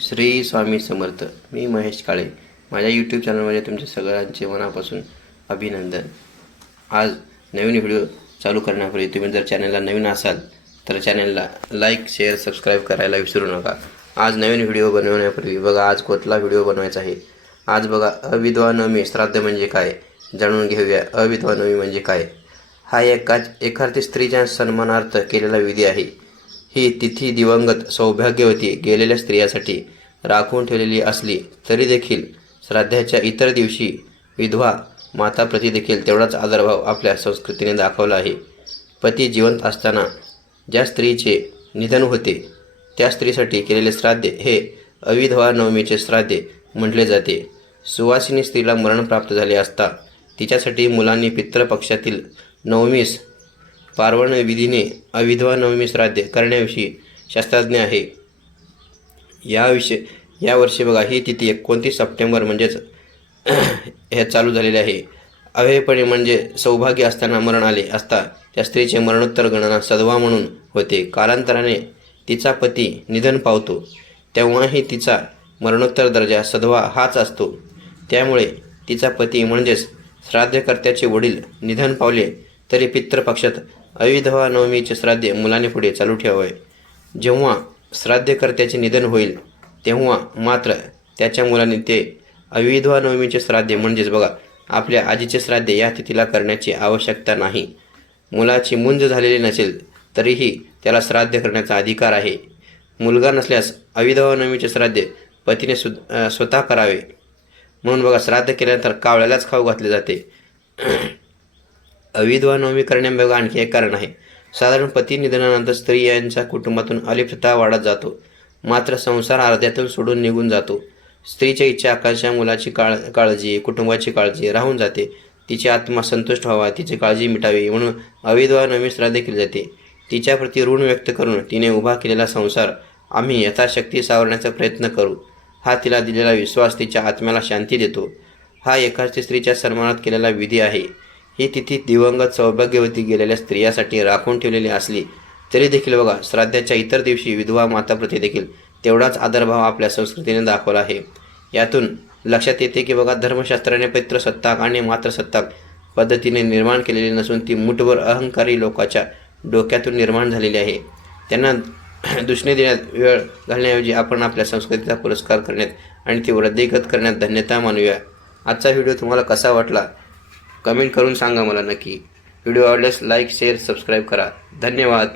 श्री स्वामी समर्थ. मी महेश काळे. माझ्या यूट्यूब चॅनलमध्ये तुमचे सगळ्यांचे मनापासून अभिनंदन. आज नवीन व्हिडिओ चालू करण्यापूर्वी तुम्ही जर चॅनलला नवीन असाल तर चॅनलला लाईक, शेअर, सबस्क्राईब करायला विसरू नका. आज नवीन व्हिडिओ बनवण्यापूर्वी बघा आज कुठला व्हिडिओ बनवायचा आहे. आज बघा अविधवा नवमी श्राद्ध म्हणजे काय जाणून घेऊया. अविधवा नवमी म्हणजे काय? हा एखाद्या स्त्रीच्या सन्मानार्थ केलेला विधी आहे. ही तिथी दिवंगत सौभाग्यवती गेलेल्या स्त्रियासाठी राखून ठेवलेली असली तरी देखील श्राद्धाच्या इतर दिवशी विधवा माताप्रती देखील तेवढाच आदरभाव आपल्या संस्कृतीने दाखवला आहे. पती जिवंत असताना ज्या स्त्रीचे निधन होते त्या स्त्रीसाठी केलेले श्राद्ध हे अविधवा नवमीचे श्राद्ध म्हटले जाते. सुवासिनी स्त्रीला मरण प्राप्त झाले असता तिच्यासाठी मुलांनी पितृपक्षातील नवमीस पार्वण विधीने अविधवा नवमी श्राद्ध करण्याविषयी शास्त्रज्ञ आहे. यावर्षी बघा ही तिथी 29 सप्टेंबर म्हणजेच हे चालू झालेले आहे. अव्ययपणे म्हणजे सौभाग्य असताना मरण आले असता त्या स्त्रीचे मरणोत्तर गणना सधवा म्हणून होते. कालांतराने तिचा पती निधन पावतो तेव्हाही तिचा मरणोत्तर दर्जा सधवा हाच असतो. त्यामुळे तिचा पती म्हणजेच श्राद्धकर्त्याचे वडील निधन पावले तरी पितृपक्षात अविधवा नवमीचे श्राद्ध मुलाने पुढे चालू ठेवावे. जेव्हा श्राद्धकर्त्याचे निधन होईल तेव्हा मात्र त्याच्या मुलाने ते अविधवा नवमीचे श्राद्ध म्हणजेच बघा आपल्या आजीचे श्राद्ध या तिथीला करण्याची आवश्यकता नाही. मुलाची मुंज झालेली नसेल तरीही त्याला श्राद्ध करण्याचा अधिकार आहे. मुलगा नसल्यास अविधवा नवमीचे श्राद्ध पतीने स्वतः करावे. म्हणून बघा श्राद्ध केल्यानंतर कावळ्यालाच खाऊ घातले जाते. अविधवा नवमी करण्यामागे आणखी एक कारण आहे. साधारण पती निधनानंतर स्त्री यांच्या कुटुंबातून अलिप्तता वाढत जातो. मात्र संसार अर्ध्यातून सोडून निघून जातो. स्त्रीच्या इच्छा, आकांक्षा, मुलाची काळजी, कुटुंबाची काळजी राहून जाते. तिची आत्मा संतुष्ट व्हावा, तिची काळजी मिटावी म्हणून अविधवा नवमी श्राद्ध केले जाते. तिच्याप्रती ऋण व्यक्त करून तिने उभा केलेला संसार आम्ही यथाशक्ती सावरण्याचा प्रयत्न करू. हा तिला दिलेला विश्वास तिच्या आत्म्याला शांती देतो. हा एखाद्या स्त्रीच्या सन्मानात केलेला विधी आहे. ही तिथी दिवंगत सौभाग्यवती गेलेल्या स्त्रियासाठी राखून ठेवलेली असली तरी देखील बघा श्राद्धाच्या इतर दिवशी विधवा माताप्रती देखील तेवढाच आदरभाव आपल्या संस्कृतीने दाखवला आहे. यातून लक्षात येते की बघा धर्मशास्त्राने पितृसत्ताक आणि मातृसत्ताक पद्धतीने निर्माण केलेली नसून ती मुठभर अहंकारी लोकांच्या डोक्यातून निर्माण झालेली आहे. त्यांना दूषणे देण्यात वेळ घालण्याऐवजी आपण आपल्या संस्कृतीचा पुरस्कार करण्यात आणि ती वृद्धिगत करण्यात धन्यता मानूया. आजचा व्हिडिओ तुम्हाला कसा वाटला कमेंट करून सांगा मला नक्की. व्हिडिओ आवडल्यास लाईक, शेअर, सबस्क्राईब करा. धन्यवाद.